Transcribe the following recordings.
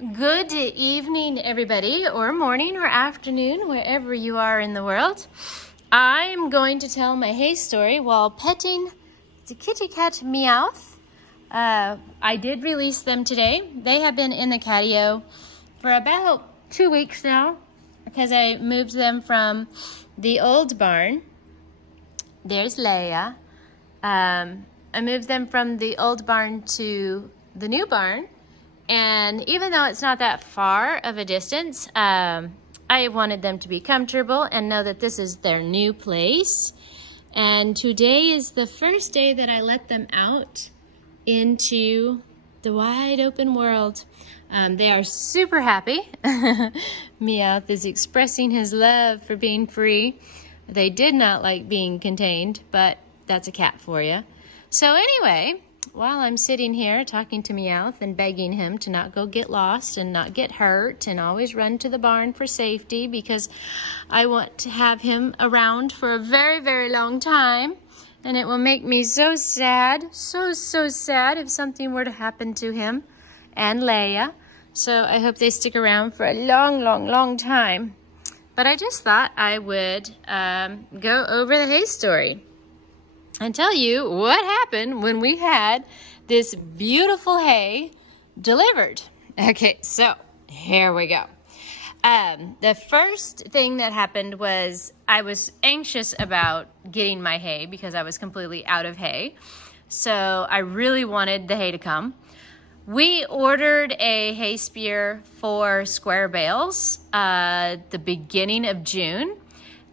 Good evening, everybody, or morning or afternoon, wherever you are in the world. I'm going to tell my hay story while petting the kitty cat Meowth. I did release them today. They have been in the Catio for about 2 weeks now because I moved them from the old barn. There's Laya. I moved them from the old barn to the new barn. And even though it's not that far of a distance, I wanted them to be comfortable and know that this is their new place. And today is the first day that I let them out into the wide open world. They are super happy. Meowth is expressing his love for being free. They did not like being contained, but that's a cat for you. So anyway, while I'm sitting here talking to Meowth and begging him to not go get lost and not get hurt and always run to the barn for safety because I want to have him around for a very, very long time. And it will make me so sad, so sad if something were to happen to him and Laya. So I hope they stick around for a long time. But I just thought I would go over the hay story and tell you what happened when we had this beautiful hay delivered. Okay, so here we go. The first thing that happened was I was anxious about getting my hay because I was completely out of hay. So I really wanted the hay to come. We ordered a hay spear for square bales the beginning of June.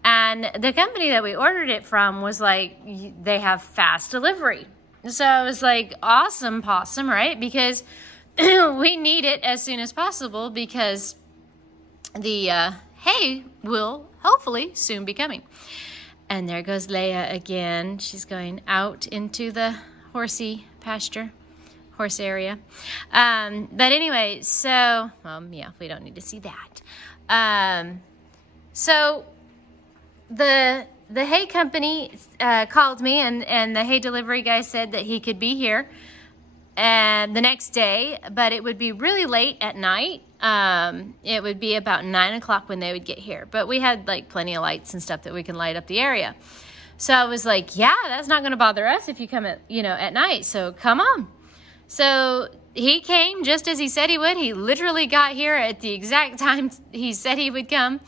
And the company that we ordered it from was like, they have fast delivery. So I was like, awesome possum, right? Because we need it as soon as possible because the hay will hopefully soon be coming. And there goes Laya again. She's going out into the horsey pasture, horse area. But anyway, so, well, yeah, we don't need to see that. So the hay company called me and the hay delivery guy said that he could be here and the next day, but it would be really late at night. It would be about 9 o'clock when they would get here, but we had like plenty of lights and stuff that we can light up the area. So I was like, yeah, that's not going to bother us if you come at, at night. So come on. So he came just as he said he would. He literally got here at the exact time he said he would come.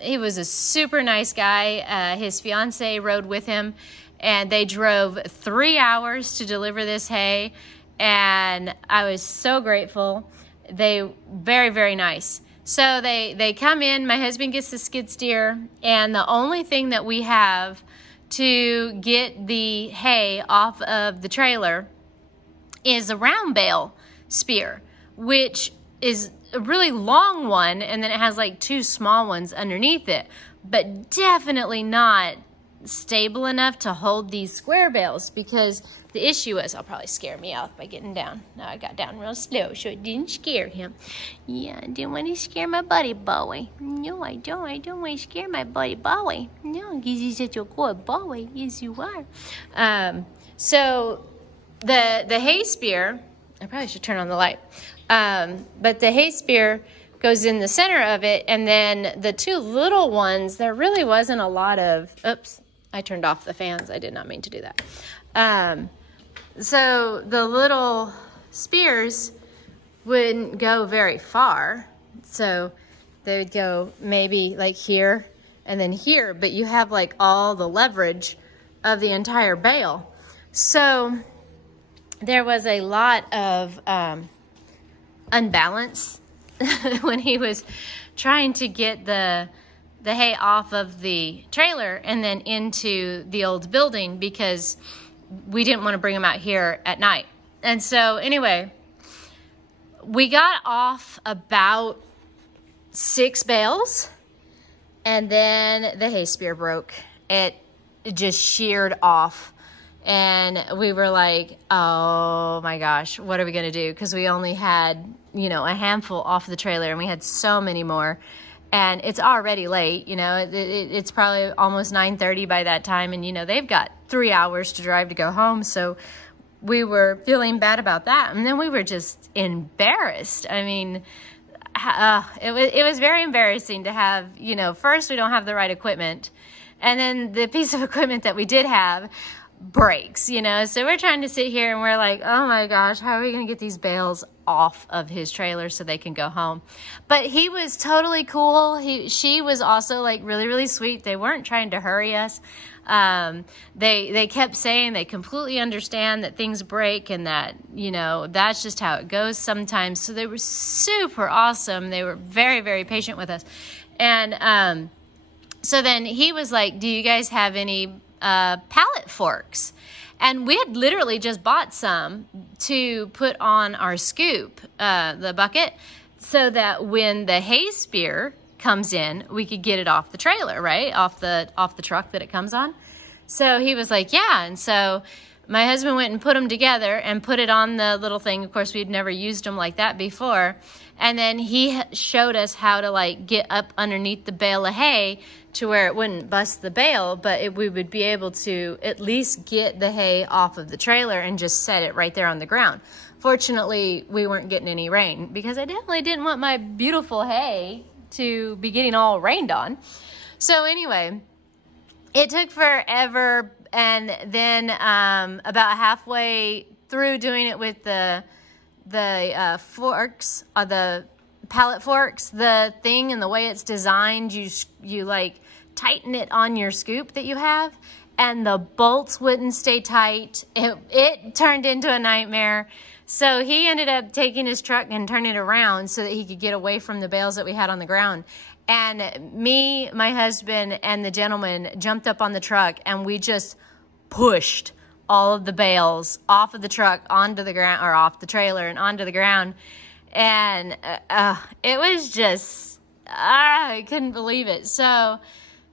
He was a super nice guy. His fiance rode with him, and they drove 3 hours to deliver this hay, and I was so grateful. They very, very nice. So they come in. My husband gets the skid steer, and the only thing that we have to get the hay off of the trailer is a round bale spear, which is a really long one, and then it has like 2 small ones underneath it, but definitely not stable enough to hold these square bales because the issue is, I'll probably scare Meowth by getting down. No, I got down real slow, so it didn't scare him. Yeah, I didn't want to scare my buddy boy. No, I don't. I don't want to scare my buddy boy. No, because he's such a good boy. Yes, you are. So the hay spear, I probably should turn on the light. But the hay spear goes in the center of it, and then the 2 little ones, there really wasn't a lot of, oops, I turned off the fans. I did not mean to do that. So the little spears wouldn't go very far. So they would go maybe like here and then here, but you have like all the leverage of the entire bale. So there was a lot of unbalance when he was trying to get the hay off of the trailer and then into the old building because we didn't want to bring him out here at night. And so anyway, we got off about 6 bales, and then the hay spear broke. It just sheared off. And we were like, oh my gosh, what are we going to do? Because we only had, a handful off the trailer, and we had so many more. And it's already late, it's probably almost 9:30 by that time. And, they've got 3 hours to drive to go home. So we were feeling bad about that. And then we were just embarrassed. I mean, it was very embarrassing to have, you know, first we don't have the right equipment, and then the piece of equipment that we did have breaks, you know. So we're trying to sit here and we're like, oh my gosh, how are we going to get these bales off of his trailer so they can go home? But he was totally cool. She was also like really, really sweet. They weren't trying to hurry us. They kept saying they completely understand that things break and that, you know, that's just how it goes sometimes. So they were super awesome. They were very, very patient with us. And so then he was like, do you guys have any pallet forks? And we had literally just bought some to put on our scoop, the bucket, so that when the hay spear comes in, we could get it off the trailer, right? Off the truck that it comes on. So he was like, yeah. And so my husband went and put them together and put it on the little thing. Of course, we'd never used them like that before. And then he showed us how to like get up underneath the bale of hay to where it wouldn't bust the bale, but we would be able to at least get the hay off of the trailer and just set it right there on the ground. Fortunately, we weren't getting any rain because I definitely didn't want my beautiful hay to be getting all rained on. So anyway, it took forever, and then about halfway through doing it with the forks, the pallet forks, the thing and the way it's designed, you like tighten it on your scoop that you have, and the bolts wouldn't stay tight. It turned into a nightmare. So he ended up taking his truck and turning it around so that he could get away from the bales that we had on the ground. And me, my husband, and the gentleman jumped up on the truck, and we just pushed all of the bales off of the truck onto the ground, or off the trailer and onto the ground. And it was just, I couldn't believe it. So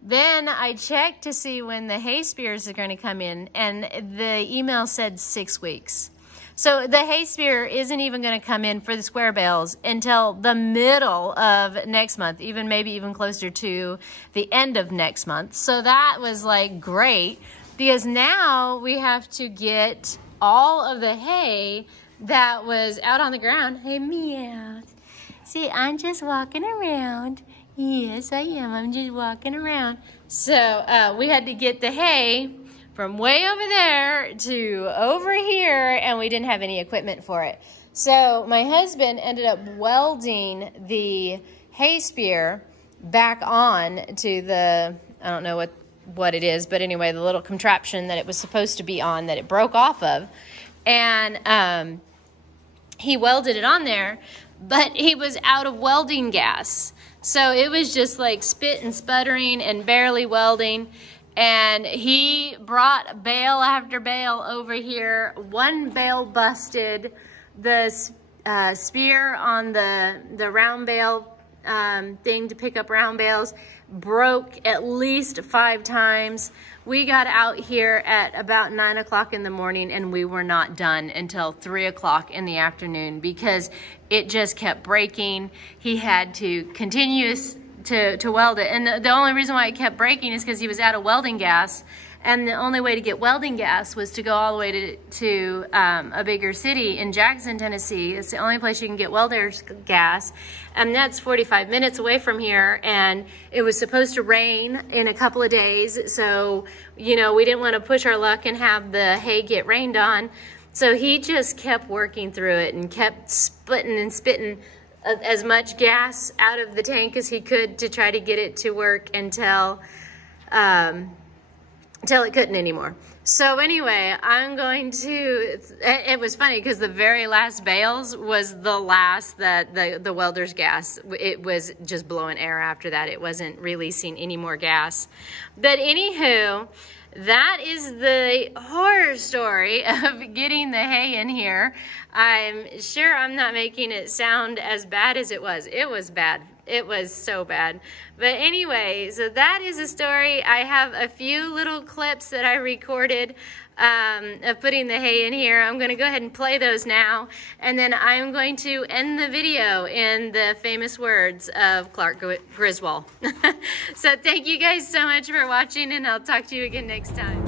then I checked to see when the hay spears are going to come in, and the email said 6 weeks. So the hay spear isn't even going to come in for the square bales until the middle of next month, maybe even closer to the end of next month. So that was like great, because now we have to get all of the hay that was out on the ground. Hey, meow. See, I'm just walking around. Yes, I am. I'm just walking around. So we had to get the hay from way over there to over here, and we didn't have any equipment for it. So my husband ended up welding the hay spear back on to the, I don't know what it is, but anyway, the little contraption that it was supposed to be on that it broke off of. And he welded it on there, but he was out of welding gas. So it was just like spit and sputtering and barely welding. And he brought bale after bale over here. One bale busted. The spear on the round bale thing to pick up round bales broke at least 5 times. We got out here at about 9 o'clock in the morning, and we were not done until 3 o'clock in the afternoon because it just kept breaking. He had to continue to weld it. And the only reason why it kept breaking is because he was out of welding gas. And the only way to get welding gas was to go all the way to a bigger city in Jackson, Tennessee. It's the only place you can get welder's gas. And that's 45 minutes away from here. And it was supposed to rain in a couple of days. So, you know, we didn't want to push our luck and have the hay get rained on. So he just kept working through it and kept splitting and spitting as much gas out of the tank as he could to try to get it to work until it couldn't anymore. So anyway, I'm going to, it was funny because the very last bales was the last that the welder's gas, it was just blowing air after that. It wasn't releasing any more gas. But anywho, that is the horror story of getting the hay in here. I'm sure I'm not making it sound as bad as it was. It was bad. It was so bad. But anyway, so that is the story. I have a few little clips that I recorded of putting the hay in here. I'm going to go ahead and play those now. And then I'm going to end the video in the famous words of Clark Griswold. So thank you guys so much for watching, and I'll talk to you again next time.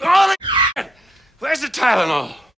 Holy shit! Where's the Tylenol?